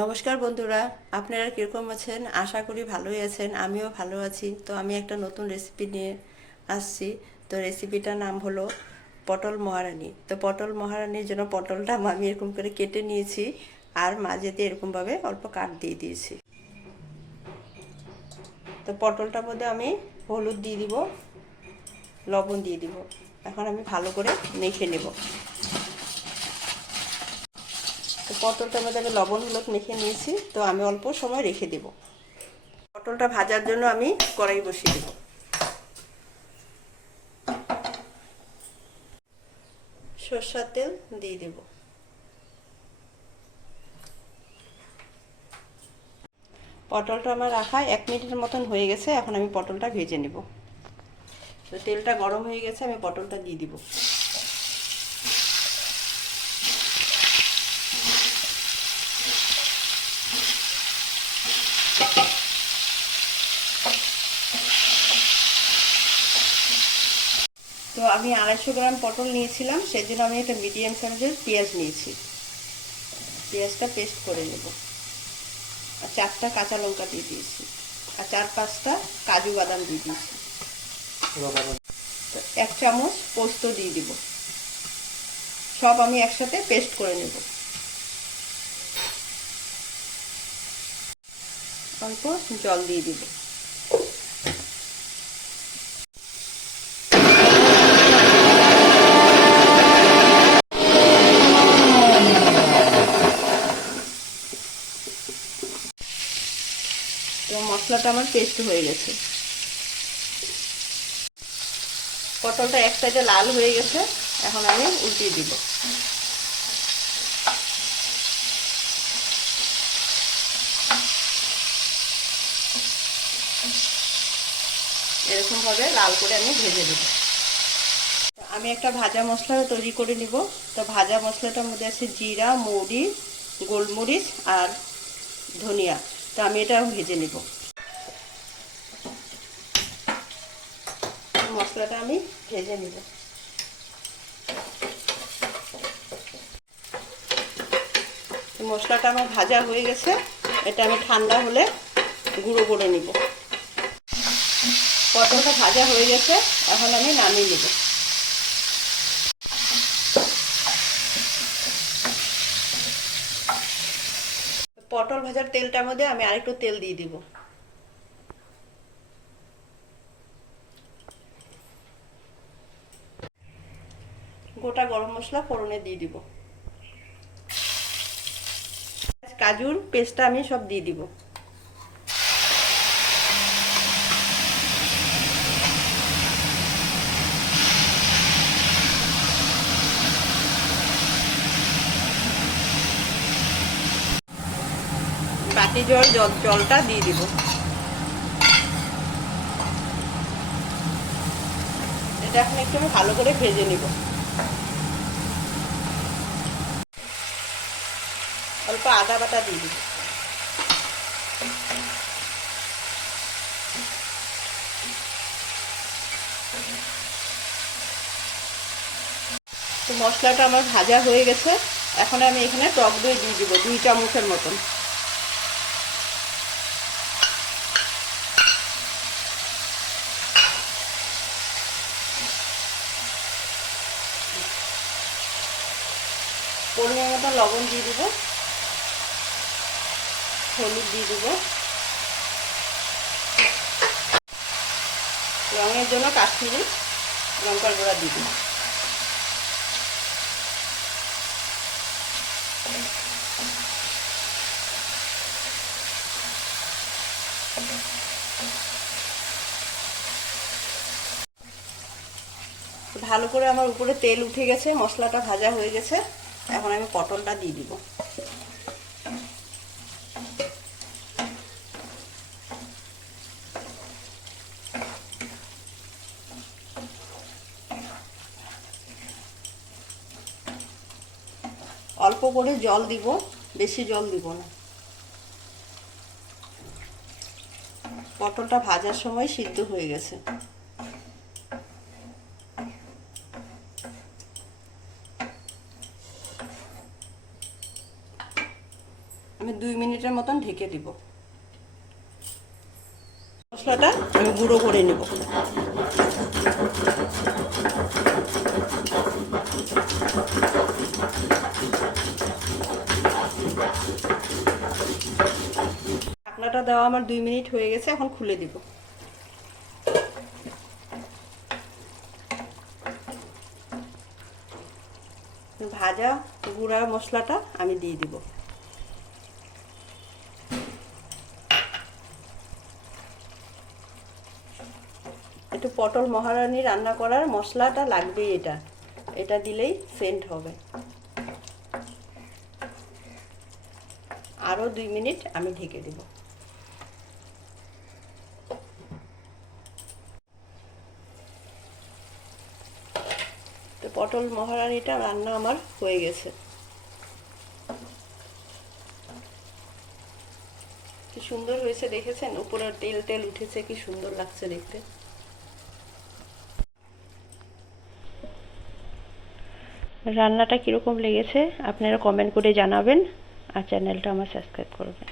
নমস্কার বন্ধুরা, আপনারা কীরকম আছেন? আশা করি ভালোই আছেন। আমিও ভালো আছি। তো আমি একটা নতুন রেসিপি নিয়ে আসছি। তো রেসিপিটার নাম হলো পটল মহারানি। তো পটল মহারানির জন্য পটলটা আমি এরকম করে কেটে নিয়েছি আর মাঝে দিয়ে এরকমভাবে অল্প কাট দিয়ে দিয়েছি। তো পটলটার মধ্যে আমি হলুদ দিয়ে দিব, লবণ দিয়ে দিব। এখন আমি ভালো করে মেখে নেব। তো পটলটার মধ্যে আমি লবণ হলুদ মেখে নিয়েছি। তো আমি অল্প সময় রেখে দেব। পটলটা ভাজার জন্য আমি কড়াই বসিয়ে দেব। সরষের তেল দিয়ে দেব। পটলটা আমার রাখা 1 মিনিটের মতন হয়ে গেছে। এখন আমি পটলটা ভেজে নেব। তো তেলটা গরম হয়ে গেছে, আমি পটলটা দিয়ে দিব। তো আমি 250 গ্রাম পটল নিয়েছিলাম, সেজন্য আমি একটা মিডিয়াম সাইজের পেঁয়াজ নিয়েছি। পেঁয়াজটা পেস্ট করে নেব। আর 4টা কাঁচা লঙ্কা দিয়ে দিয়েছি। আর 4-5টা কাজু বাদাম দিয়ে দিয়েছি। তো 1 চামচ পোস্ত দিয়ে দিব। সব আমি একসাথে পেস্ট করে নেব। অল্প জল দিয়ে দিব। তো মশলাটা আমার পেস্ট হয়ে গেছে। পটলটা এক সাইডে লাল হয়ে গেছে, এখন আমি উল্টিয়ে দিব। এরকমভাবে লাল করে আমি ভেজে দেব। আমি একটা ভাজা মশলা তৈরি করে নিব। তো ভাজা মশলাটার মধ্যে আছে জিরা, মৌরি, গোলমরিচ আর ধনিয়া। তো আমি এটা ভেজে নিব। মশলাটা আমি ভেজে নিব। মশলাটা আমার ভাজা হয়ে গেছে। এটা আমি ঠান্ডা হলে গুঁড়ো করে নিব। পটলটা ভাজা হয়ে গেছে, এখন আমি নামিয়ে নেব। পটল ভাজার তেলটার মধ্যে আমি আরেকটু তেল দিয়ে দিব। গোটা গরম মশলা ফোড়নে দিয়ে দিব। কাজুর পেস্টটা আমি সব দিয়ে দিব। বাটি জলটা দিয়ে দিব। এটা এখন একটু আমি ভালো করে ভেজে নিব। অল্প আদা বাটা দিয়ে দিব। তো মশলাটা আমার ভাজা হয়ে গেছে। এখন আমি এখানে টক দই দিয়ে দিব 2 চামচের মতন। পরিমাণ মতো লবণ দিয়ে দিব। হলুদ দিয়ে দিব। রঙের জন্য কাশ্মীরি লঙ্কার গুঁড়া দিয়ে দিব। ভালো করে আমার উপরে তেল উঠে গেছে, মশলাটা ভাজা হয়ে গেছে। এখন আমি পটলটা দিয়ে দিব। অল্প করে জল দিব, বেশি জল দিব না। পটলটা ভাজার সময় সিদ্ধ হয়ে গেছে। আমি 2 মিনিটের মতন ঢেকে দিব। মশলাটা আমি গুঁড়ো করে নেব। ঢাকনাটা দেওয়া আমার 2 মিনিট হয়ে গেছে, এখন খুলে দিব। ভাজা গুঁড়া মশলাটা আমি দিয়ে দিব। একটু পটল মহারানী রান্না করার মশলাটা লাগবেই, এটা দিলেই সেন্ট হবে। আরও 2 মিনিট আমি ঢেকে দেব। তো পটল মহারানীটা রান্না আমার হয়ে গেছে। কি সুন্দর হয়েছে দেখেছেন, উপরে তেল তেল উঠেছে, কি সুন্দর লাগছে দেখতে। রান্নাটা কীরকম লেগেছে আপনারা কমেন্ট করে জানাবেন, আর চ্যানেলটা আমার সাবস্ক্রাইব করবেন।